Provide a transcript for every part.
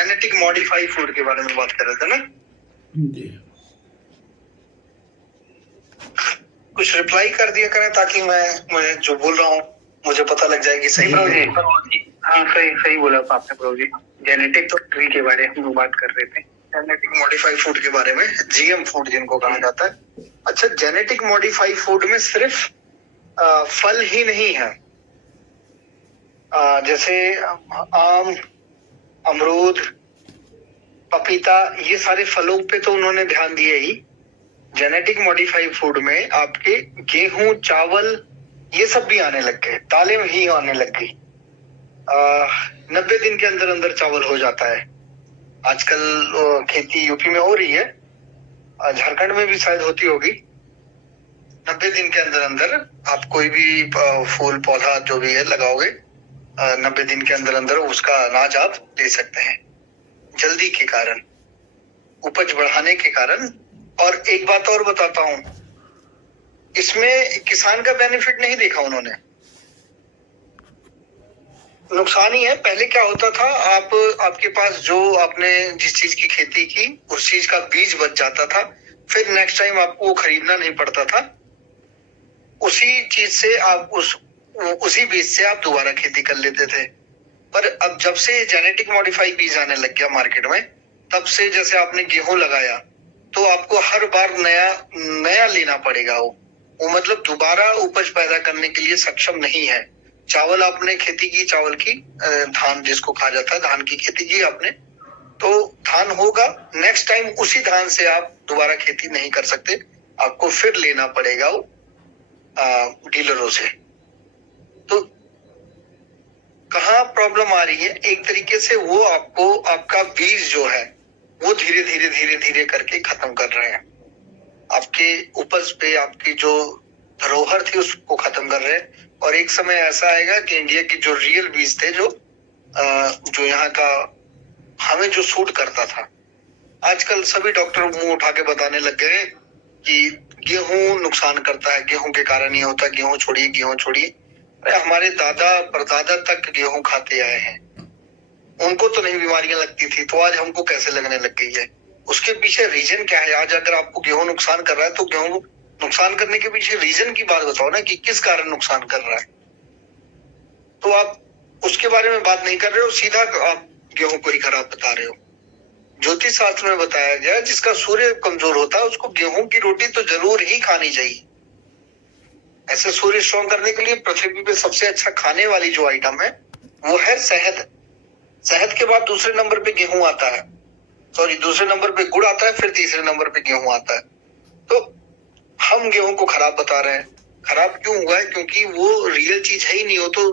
Genetic modified food के बारे में बात कर रहे थे ना जी। कुछ रिप्लाई कर दिया करें ताकि मैं जो बोल रहा हूँ मुझे पता लग जाए कि सही प्रभु जी। हाँ सही बोला आपने प्रभु जी। जेनेटिक ट्री के बारे में हम लोग बात कर रहे थे, जेनेटिक मॉडिफाइड फूड के बारे में, जीएम फूड जिनको कहा जाता है। अच्छा, जेनेटिक मॉडिफाइड फूड में सिर्फ फल ही नहीं है, जैसे आम, अमरूद, पपीता, ये सारे फलों पे तो उन्होंने ध्यान दिया ही। जेनेटिक मॉडिफाइड फूड में आपके गेहूं, चावल, ये सब भी आने लग गए, दालें ही आने लग गई। 90 दिन के अंदर अंदर चावल हो जाता है। आजकल खेती यूपी में हो रही है, झारखंड में भी शायद होती होगी। 90 दिन के अंदर अंदर आप कोई भी फूल पौधा जो भी है लगाओगे, 90 दिन के अंदर अंदर उसका अनाज आप ले सकते हैं, जल्दी के कारण, उपज बढ़ाने के कारण। और एक बात और बताता हूं, इसमें किसान का बेनिफिट नहीं देखा उन्होंने, नुकसान ही है। पहले क्या होता था, आपके पास जो आपने जिस चीज की खेती की उस चीज का बीज बच जाता था, फिर नेक्स्ट टाइम आपको वो खरीदना नहीं पड़ता था। उसी चीज से आप उसी बीज से आप दोबारा खेती कर लेते थे। पर अब जब से जेनेटिक मॉडिफाइड बीज आने लग गया मार्केट में, तब से जैसे आपने गेहूं लगाया तो आपको हर बार नया लेना पड़ेगा। वो मतलब दोबारा उपज पैदा करने के लिए सक्षम नहीं है। चावल आपने खेती की, चावल की, धान जिसको कहा जाता है, धान की खेती की आपने, तो धान होगा, नेक्स्ट टाइम उसी धान से आप दोबारा खेती नहीं कर सकते, आपको फिर लेना पड़ेगा वो डीलरों से। तो कहाँ प्रॉब्लम आ रही है, एक तरीके से वो आपको आपका बीज जो है वो धीरे धीरे करके खत्म कर रहे हैं। आपके उपज पे आपकी जो धरोहर थी उसको खत्म कर रहे हैं। और एक समय ऐसा आएगा कि इंडिया की जो रियल बीज थे, जो यहाँ का हमें जो सूट करता था, आजकल सभी डॉक्टर मुंह उठा के बताने लग गए कि गेहूं नुकसान करता है, गेहूं के कारण ये होता है, गेहूं छोड़िए, गेहूं छोड़िए। अरे हमारे दादा परदादा तक गेहूं खाते आए हैं, उनको तो नहीं बीमारियां लगती थी, तो आज हमको कैसे लगने लग गई है? उसके पीछे रीजन क्या है? आज अगर आपको गेहूं नुकसान कर रहा है तो गेहूं नुकसान करने के पीछे रीजन की बात बताओ ना, कि किस कारण नुकसान कर रहा है। तो आप उसके बारे में बात नहीं कर रहे हो, सीधा आप गेहूं को ही खराब बता रहे हो। ज्योतिष शास्त्र में बताया गया, जिसका सूर्य कमजोर होता है उसको गेहूं की रोटी तो जरूर ही खानी चाहिए। ऐसे सूर्य स्ट्रॉन्ग करने के लिए पृथ्वी पे सबसे अच्छा खाने वाली जो आइटम है वो है शहद। शहद के बाद दूसरे नंबर पे गेहूं आता है, सॉरी दूसरे नंबर पे गुड़ आता है, फिर तीसरे नंबर पे गेहूं आता है। तो हम गेहूं को खराब बता रहे हैं। खराब क्यों हुआ है? क्योंकि वो रियल चीज है ही नहीं, हो तो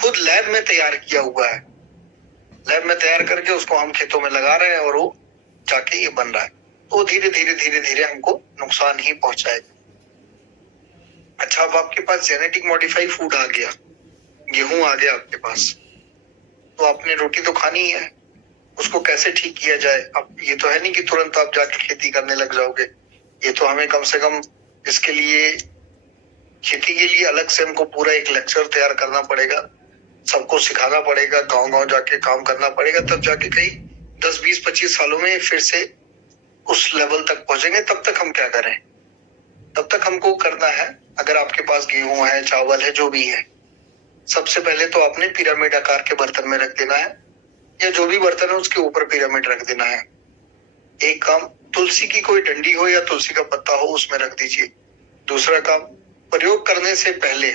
खुद लैब में तैयार किया हुआ है, लैब में तैयार करके उसको हम खेतों में लगा रहे हैं और वो जाके ये बन रहा है। तो धीरे धीरे हमको नुकसान ही पहुंचाएगा। अच्छा, अब आपके पास जेनेटिक मॉडिफाइड फूड आ गया, गेहूं आ गया आपके पास, तो आपने रोटी तो खानी ही है, उसको कैसे ठीक किया जाए? अब ये तो है नहीं कि तुरंत आप जाके खेती करने लग जाओगे। ये तो हमें कम से कम इसके लिए, खेती के लिए अलग से हमको पूरा एक लेक्चर तैयार करना पड़ेगा, सबको सिखाना पड़ेगा, गांव जाके काम करना पड़ेगा, तब जाके कहीं 10, 20, 25 सालों में फिर से उस लेवल तक पहुंचेंगे। तब तक हम क्या करें? तब तक हमको करना है, अगर आपके पास गेहूं है, चावल है, जो भी है, सबसे पहले तो आपने पिरामिड आकार के बर्तन में रख देना है, या जो भी बर्तन है उसके ऊपर पिरामिड रख देना है। एक काम, तुलसी की कोई डंडी हो या तुलसी का पत्ता हो उसमें रख दीजिए। दूसरा काम, प्रयोग करने से पहले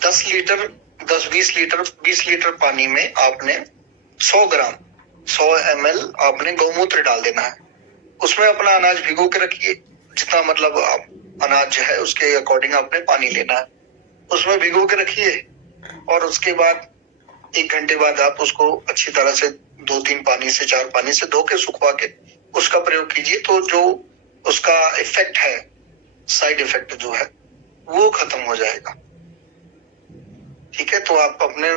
10 लीटर, 10, 20 लीटर पानी में आपने 100 ग्राम, 100 ml आपने गौमूत्र डाल देना है। उसमें अपना अनाज भिगो के रखिए, जितना मतलब आप अनाज है उसके अकॉर्डिंग आपने पानी लेना है, उसमें भिगो के रखिए। और उसके बाद 1 घंटे बाद आप उसको अच्छी तरह से 2-3 पानी से 4 पानी से धो के सुखवा के उसका प्रयोग कीजिए। तो जो उसका इफेक्ट है, साइड इफेक्ट जो है वो खत्म हो जाएगा। ठीक है, तो आप अपने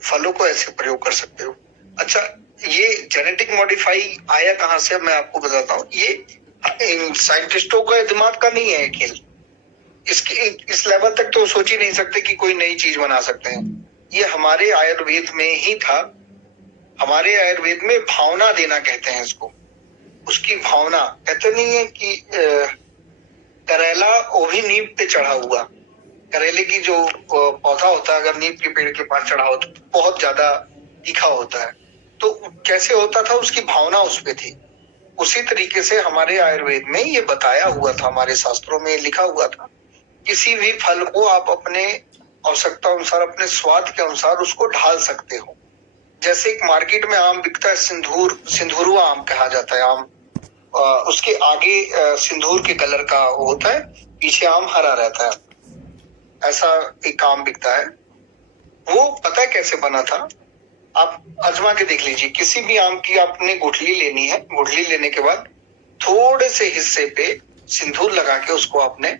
फलों को ऐसे प्रयोग कर सकते हो। अच्छा, ये जेनेटिक मॉडिफाई आया कहाँ से, मैं आपको बताता हूँ। ये इन साइंटिस्टों का दिमाग का नहीं है खेल, इस लेवल तक तो सोच ही नहीं सकते कि कोई नई चीज बना सकते हैं। ये हमारे आयुर्वेद में ही था हमारे आयुर्वेद में भावना देना कहते हैं इसको। उसकी भावना कहते नहीं है कि करेला वो भी नीम पे चढ़ा हुआ, करेले की जो पौधा होता है अगर नीम के पेड़ के पास चढ़ा हो तो बहुत ज्यादा तीखा होता है। तो कैसे होता था, उसकी भावना उस पे थी। उसी तरीके से हमारे आयुर्वेद में ये बताया हुआ था, हमारे शास्त्रों में लिखा हुआ था, किसी भी फल को आप अपने आवश्यकता अनुसार, अपने स्वाद के अनुसार उसको ढाल सकते हो। जैसे एक मार्केट में आम बिकता है, सिंदूरवा आम कहा जाता है आम, उसके आगे सिंदूर के कलर का होता है, पीछे आम हरा रहता है, ऐसा एक आम बिकता है। वो पता है कैसे बना था, आप आजमा के देख लीजिए। किसी भी आम की आपने गुठली लेनी है, गुठली लेने के बाद थोड़े से हिस्से पे सिंदूर लगा के उसको आपने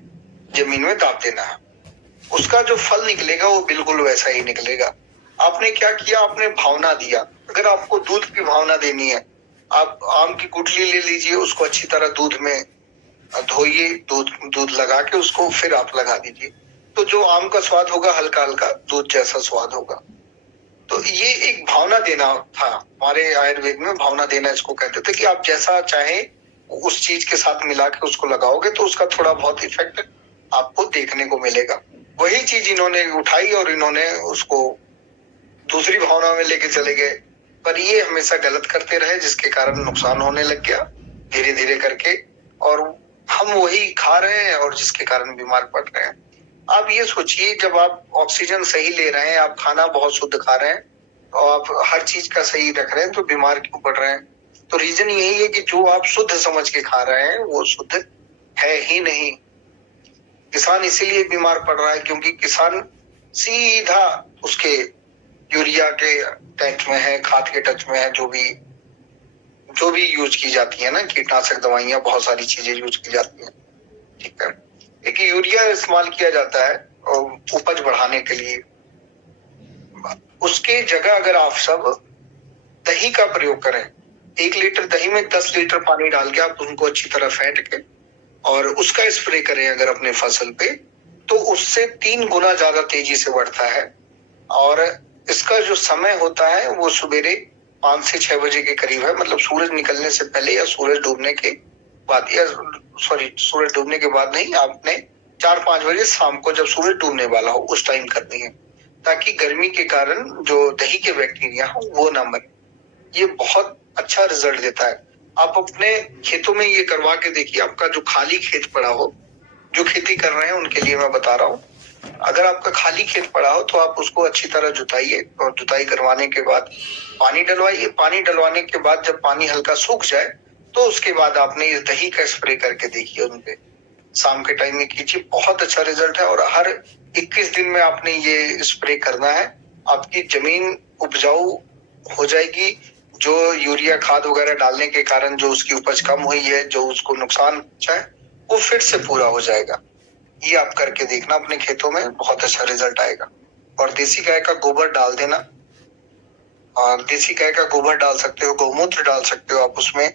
जमीन में दाब देना है। उसका जो फल निकलेगा वो बिल्कुल वैसा ही निकलेगा। आपने क्या किया, आपने भावना दिया। अगर आपको दूध की भावना देनी है, आप आम की गुठली ले लीजिए, उसको अच्छी तरह दूध में धोइए, दूध लगा के उसको फिर आप लगा दीजिए, तो जो आम का स्वाद होगा हल्का हल्का दूध जैसा स्वाद होगा। तो ये एक भावना देना था हमारे आयुर्वेद में। भावना देना इसको कहते थे कि आप जैसा चाहे उस चीज के साथ मिला के उसको लगाओगे तो उसका थोड़ा बहुत इफेक्ट आपको देखने को मिलेगा। वही चीज इन्होंने उठाई और इन्होंने उसको दूसरी भावना में लेके चले गए, पर ये हमेशा गलत करते रहे, जिसके कारण नुकसान होने लग गया धीरे धीरे करके, और हम वही खा रहे हैं और जिसके कारण बीमार पड़ रहे हैं। आप ये सोचिए, जब आप ऑक्सीजन सही ले रहे हैं, आप खाना बहुत शुद्ध खा रहे हैं और आप हर चीज का सही रख रहे हैं, तो बीमार क्यों पड़ रहे हैं? तो रीजन यही है कि जो आप शुद्ध समझ के खा रहे हैं वो शुद्ध है ही नहीं। किसान इसीलिए बीमार पड़ रहा है क्योंकि किसान सीधा उसके यूरिया के टच में है, खाद के टच में है, जो भी यूज की जाती है ना, कीटनाशक दवाइयां, बहुत सारी चीजें यूज की जाती हैं, ठीक है। एक यूरिया इस्तेमाल किया जाता है उपज बढ़ाने के लिए। उसके जगह अगर आप सब दही का प्रयोग करें, 1 लीटर दही में 10 लीटर पानी डाल के आप उनको अच्छी तरह फेंट के और उसका स्प्रे करें अगर अपने फसल पे, तो उससे 3 गुना ज्यादा तेजी से बढ़ता है। और इसका जो समय होता है वो सुबेरे 5 से 6 बजे के करीब है, मतलब सूरज निकलने से पहले या सूरज डूबने के बाद, या सूरज डूबने के बाद नहीं, आपने 4-5 बजे शाम को जब सूरज डूबने वाला हो उस टाइम करनी है, ताकि गर्मी के कारण जो दही के बैक्टीरिया हो वो ना मरे। ये बहुत अच्छा रिजल्ट देता है। आप अपने खेतों में ये करवा के देखिए। आपका जो खाली खेत पड़ा हो, जो खेती कर रहे हैं उनके लिए मैं बता रहा हूँ, अगर आपका खाली खेत पड़ा हो तो आप उसको अच्छी तरह जुताइए और जुताई करवाने के बाद पानी डलवाइए। पानी डलवाने के बाद जब पानी हल्का सूख जाए तो उसके बाद आपने इस दही का स्प्रे करके देखिए उनपे, शाम के टाइम में कीजिए, बहुत अच्छा रिजल्ट है। और हर 21 दिन में आपने ये स्प्रे करना है। आपकी जमीन उपजाऊ हो जाएगी। जो यूरिया खाद वगैरह डालने के कारण जो उसकी उपज कम हुई है, जो उसको नुकसान पहुंचा है, वो फिर से पूरा हो जाएगा। ये आप करके देखना अपने खेतों में, बहुत अच्छा रिजल्ट आएगा। और देसी गाय का गोबर डाल देना, और देसी गाय का गोबर डाल सकते हो, गौमूत्र डाल सकते हो, आप उसमें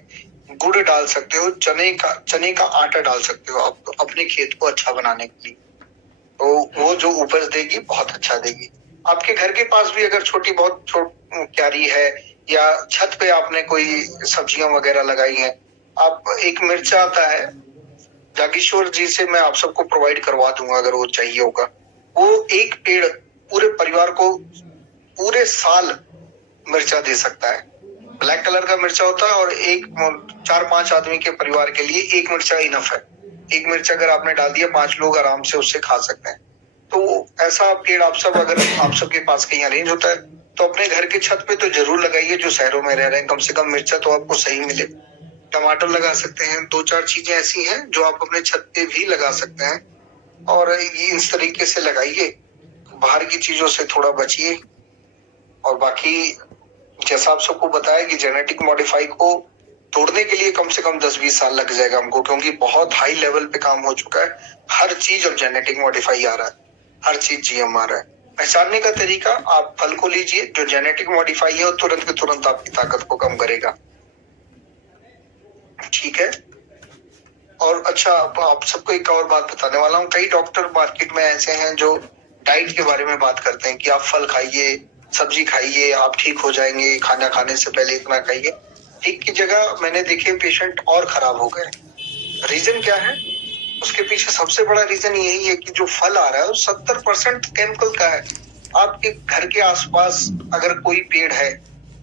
गुड़ डाल सकते हो, चने का आटा डाल सकते हो आप अपने खेत को अच्छा बनाने के लिए। तो वो जो उपज देगी बहुत अच्छा देगी। आपके घर के पास भी अगर छोटी बहुत क्यारी है या छत पे आपने कोई सब्जियां वगैरह लगाई हैं, आप एक मिर्चा आता है जागेश्वर जी से, मैं आप सबको प्रोवाइड करवा दूंगा अगर वो चाहिए होगा। वो एक पेड़ पूरे परिवार को पूरे साल मिर्चा दे सकता है। ब्लैक कलर का मिर्चा होता है और 4-5 आदमी के परिवार के लिए एक मिर्चा इनफ है। एक मिर्चा अगर आपने डाल दिया, 5 लोग आराम से उससे खा सकते हैं। तो ऐसा पेड़ आप सब, अगर आप सबके पास कहीं अरेंज होता है तो अपने घर के छत पे तो जरूर लगाइए। जो शहरों में रह रहे हैं, कम से कम मिर्चा तो आपको सही मिले। टमाटर लगा सकते हैं। 2-4 चीजें ऐसी हैं जो आप अपने छत पे भी लगा सकते हैं, और ये इस तरीके से लगाइए। बाहर की चीजों से थोड़ा बचिए। और बाकी जैसा आप सबको बताया कि जेनेटिक मॉडिफाई को तोड़ने के लिए कम से कम 10-20 साल लग जाएगा हमको, क्योंकि बहुत हाई लेवल पे काम हो चुका है। हर चीज अब जेनेटिक मॉडिफाई आ रहा है, हर चीज जीएम आ रहा है। पहचानने का तरीका, आप फल को लीजिए, जो जेनेटिक मॉडिफाई है वो तुरंत के तुरंत आपकी ताकत को कम करेगा, ठीक है। और अच्छा, आप सबको एक और बात बताने वाला हूँ। कई डॉक्टर मार्केट में ऐसे हैं जो डाइट के बारे में बात करते हैं कि आप फल खाइए, सब्जी खाइए आप ठीक हो जाएंगे, खाना खाने से पहले इतना खाइए, ठीक की जगह मैंने देखे पेशेंट और खराब हो गए। रीजन क्या है? उसके पीछे सबसे बड़ा रीजन यही है कि जो फल आ रहा है वो 70% केमिकल का है। आपके घर के आसपास अगर कोई पेड़ है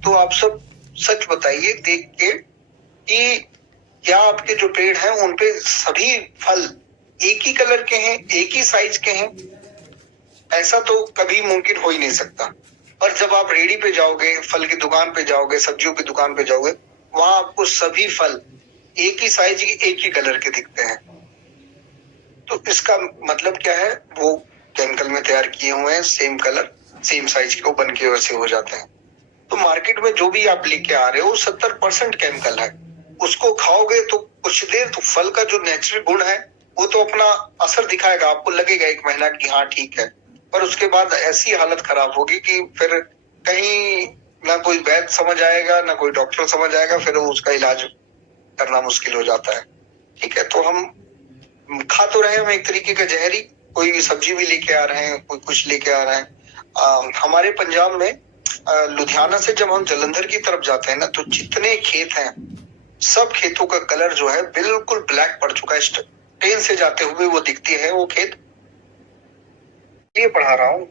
तो आप सब सच बताइए देख के कि क्या आपके जो पेड़ हैं उनपे सभी फल एक ही कलर के हैं, एक ही साइज के हैं? ऐसा तो कभी मुमकिन हो ही नहीं सकता। पर जब आप रेडी पे जाओगे, फल की दुकान पे जाओगे, सब्जियों की दुकान पे जाओगे, वहां आपको सभी फल एक ही साइज के, एक ही कलर के दिखते हैं। तो इसका मतलब क्या है? वो केमिकल में तैयार किए हुए हैं, सेम कलर सेम साइज के, वो बन के वैसे हो जाते हैं। तो मार्केट में जो भी आप लेके आ रहे हो 70% केमिकल है। उसको खाओगे तो कुछ देर तो फल का जो नेचुरल गुण है वो तो अपना असर दिखाएगा, आपको लगेगा 1 महीना कि हाँ ठीक है, पर उसके बाद ऐसी हालत खराब होगी कि फिर कहीं ना कोई वैद्य समझ आएगा ना कोई डॉक्टर समझ आएगा, फिर उसका इलाज करना मुश्किल हो जाता है। ठीक है, तो हम खा तो रहे हैं हम एक तरीके का जहरी, कोई सब्जी भी लेके आ रहे हैं, कोई कुछ लेके आ रहे हैं। हमारे पंजाब में लुधियाना से जब हम जलंधर की तरफ जाते हैं ना, तो जितने खेत हैं सब खेतों का कलर जो है बिल्कुल ब्लैक पड़ चुका है। ट्रेन से जाते हुए वो दिखती है वो खेत। ये पढ़ा रहा हूं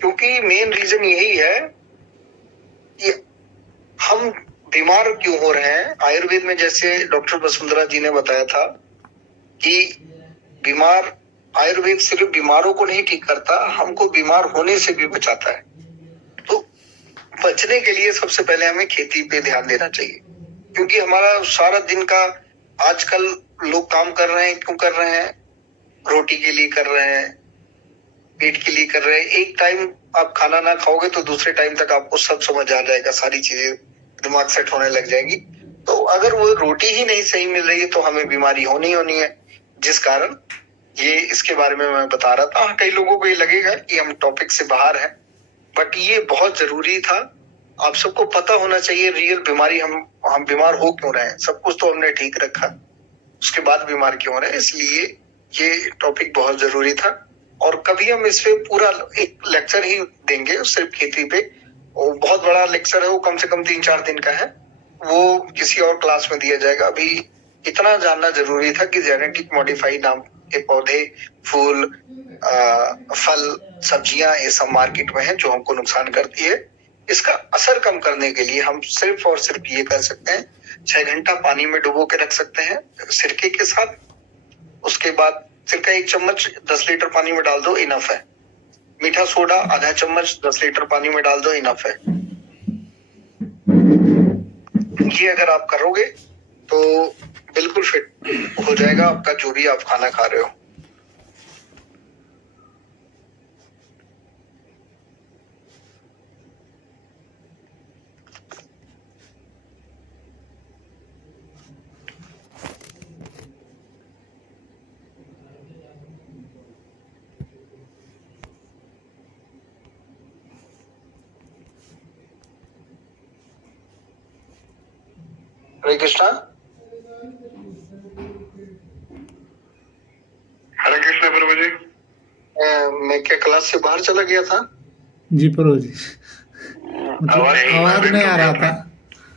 क्योंकि मेन रीजन यही है कि हम बीमार क्यों हो रहे हैं। आयुर्वेद में जैसे डॉक्टर वसुंधरा जी ने बताया था कि आयुर्वेद सिर्फ बीमारों को नहीं ठीक करता, हमको बीमार होने से भी बचाता है। तो बचने के लिए सबसे पहले हमें खेती पे ध्यान देना चाहिए, क्योंकि हमारा सारा दिन का आजकल लोग काम कर रहे हैं। क्यों कर रहे हैं? रोटी के लिए कर रहे हैं, पेट के लिए कर रहे हैं। एक टाइम आप खाना ना खाओगे तो दूसरे टाइम तक आपको सब समझ आ जाएगा, सारी चीजें दिमाग सेट होने लग जाएगी। तो अगर वो रोटी ही नहीं सही मिल रही है तो हमें बीमारी होनी है, जिस कारण ये इसके बारे में मैं बता रहा था। कई लोगों को ये लगेगा कि हम टॉपिक से बाहर हैं, बट ये बहुत जरूरी था। आप सबको पता होना चाहिए रियल बीमारी, हम बीमार हो क्यों रहे हैं। सब कुछ तो हमने ठीक रखा, उसके बाद बीमार क्यों हो रहे हैं, इसलिए ये टॉपिक बहुत जरूरी था। और कभी हम इस पे पूरा एक लेक्चर ही देंगे सिर्फ खेती पे। वो बहुत बड़ा लेक्चर है, वो कम से कम 3-4 दिन का है, वो किसी और क्लास में दिया जाएगा। अभी इतना जानना जरूरी था कि जेनेटिक मॉडिफाइड नाम के पौधे, फूल, फल, सब्जियां ये सब मार्केट में है जो हमको नुकसान करती है। इसका असर कम करने के लिए हम सिर्फ और सिर्फ ये कर सकते हैं, 6 घंटा पानी में डुबो के रख सकते हैं सिरके के साथ। उसके बाद सिरका 1 चम्मच 10 लीटर पानी में डाल दो, इनफ है। मीठा सोडा आधा चम्मच 10 लीटर पानी में डाल दो, इनफ है। ये अगर आप करोगे तो बिल्कुल फिट हो जाएगा आपका जो भी आप खाना खा रहे हो। हरे कृष्णा। हरे कृष्ण प्रभु जी। मैं क्या क्लास से बाहर चला गया था? जी प्रभु जी, मतलब आवाज नहीं आ रहा था।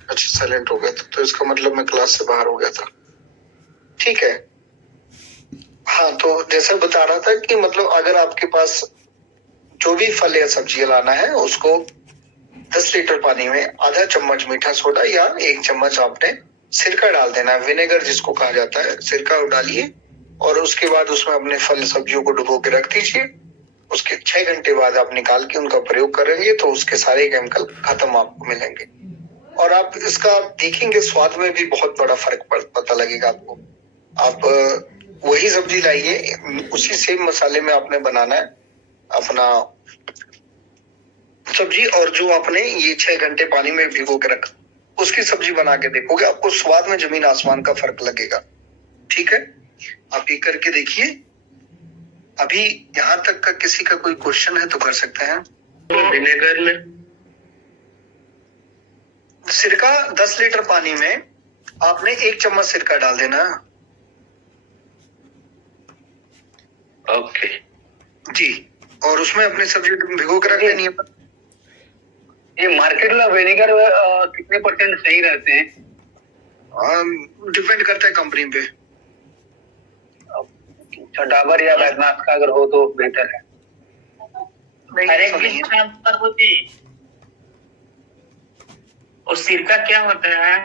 अच्छा, साइलेंट हो गया था, तो इसका मतलब मैं क्लास से बाहर हो गया था। ठीक है। हाँ, तो जैसे बता रहा था कि मतलब अगर आपके पास जो भी फल या सब्जी लाना है उसको 10 लीटर पानी में आधा चम्मच मीठा सोडा या 1 चम्मच आपने सिरका डाल देना है, विनेगर जिसको कहा जाता है। सिरका डालिए और उसके बाद उसमें अपने फल सब्जियों को डुबो के रख दीजिए। उसके 6 घंटे बाद आप निकाल के उनका प्रयोग करेंगे तो उसके सारे केमिकल खत्म आपको मिलेंगे। और आप इसका देखेंगे स्वाद में भी बहुत बड़ा फर्क पता लगेगा आपको। आप वही सब्जी लाइए, उसी सेम मसाले में आपने बनाना है अपना सब्जी, और जो आपने ये 6 घंटे पानी में भिगो के रखा उसकी सब्जी बना के देखोगे, आपको स्वाद में जमीन आसमान का फर्क लगेगा। ठीक है, आप ये करके देखिए। अभी यहाँ तक का किसी का कोई क्वेश्चन है तो कर सकते हैं। विनेगर में सिरका 10 लीटर पानी में आपने 1 चम्मच सिरका डाल देना। ओके जी, और उसमें अपनी सब्जी भिगो के रख लेनी है। ये मार्केट में विनेगर कितने % सही रहते हैं? डिपेंड करता है कंपनी पे। डाबर या बैजनाथ का अगर हो तो बेहतर है। और सिरका क्या होता है?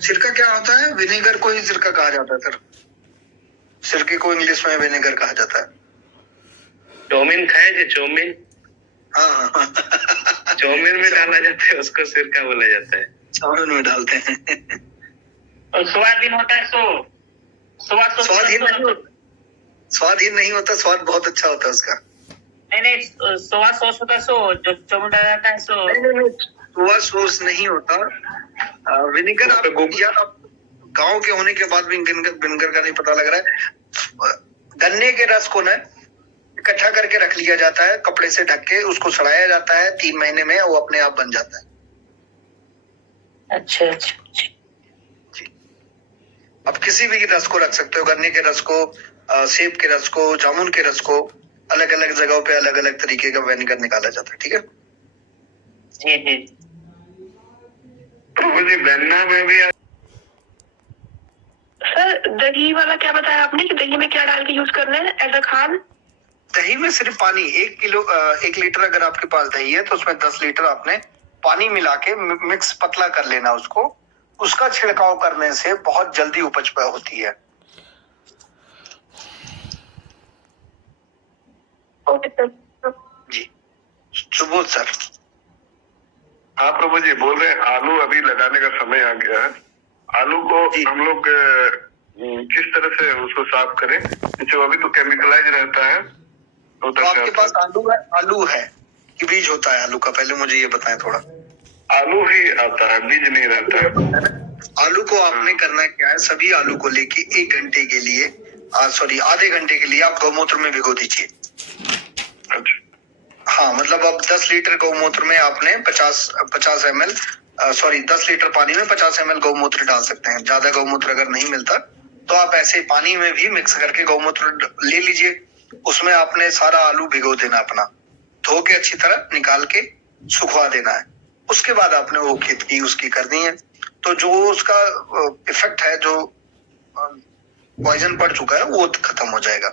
सिरका क्या होता है? विनेगर को ही सिरका कहा जाता है सर। सिरके को इंग्लिश में विनेगर कहा जाता है। चौमिन खाए थे? चौमिन, हाँ चौमिन में डाला जाता है, उसको सिरका बोला जाता है। चावल में डालते हैं। और स्वादहीन होता है। स्वादहीन नहीं होता, स्वाद बहुत अच्छा होता है उसका। नहीं, सोया सॉस होता है, जो चौमिन डाला जाता है। सोया सॉस नहीं होता। विनेगर आप यार, आप गांव के होने के बाद भी विनेगर का नहीं पता लग रहा है। गन्ने के रस को ना इकट्ठा करके रख लिया जाता है, कपड़े से ढक के उसको सड़ाया जाता है, 3 महीने में वो अपने आप बन जाता है। अच्छा। जी, आप किसी भी रस को रख सकते हो, गन्ने के रस को, सेब के रस को, जामुन के रस को, अलग अलग जगहों पे अलग अलग तरीके का विनेगर निकाला जाता है। ठीक है जी। मुझे गन्ना में भी सर दही वाला क्या बताया आपने कि दही में क्या डाल के यूज करना है एज अ खान? दही में सिर्फ पानी, 1 लीटर अगर आपके पास दही है तो उसमें 10 लीटर आपने पानी मिला के मिक्स पतला कर लेना उसको। उसका छिड़काव करने से बहुत जल्दी उपज होती है। Okay sir. जी सुबोध सर। हाँ प्रभु जी बोल रहे हैं, आलू अभी लगाने का समय आ गया है। आलू को हम लोग किस तरह से उसको साफ करें? जो अभी तो केमिकलाइज रहता है। तो आपके पास आलू है कि बीज होता है आलू का? पहले मुझे ये बताएं थोड़ा। आलू ही आता है, बीज नहीं रहता है। आलू को आपने करना क्या है, सभी आलू को लेके 1 घंटे के लिए, आधे घंटे के लिए आप गौमूत्र में भिगो दीजिए। अच्छा। हाँ, मतलब अब 10 लीटर गौमूत्र में आपने 50 ml 10 लीटर पानी में 50 ml गौमूत्र डाल सकते हैं। ज्यादा गौमूत्र अगर नहीं मिलता तो आप ऐसे पानी में भी मिक्स करके गौमूत्र ले लीजिए। उसमें आपने सारा आलू भिगो देना, अपना धो के अच्छी तरह निकाल के सुखवा देना है। उसके बाद आपने वो खेती उसकी करनी है। तो जो उसका इफेक्ट है, जो पॉइजन पड़ चुका है, वो खत्म हो जाएगा।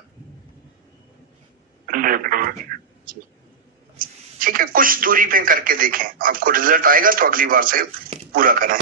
ठीक है, कुछ दूरी पे करके देखें, आपको रिजल्ट आएगा तो अगली बार से पूरा करें।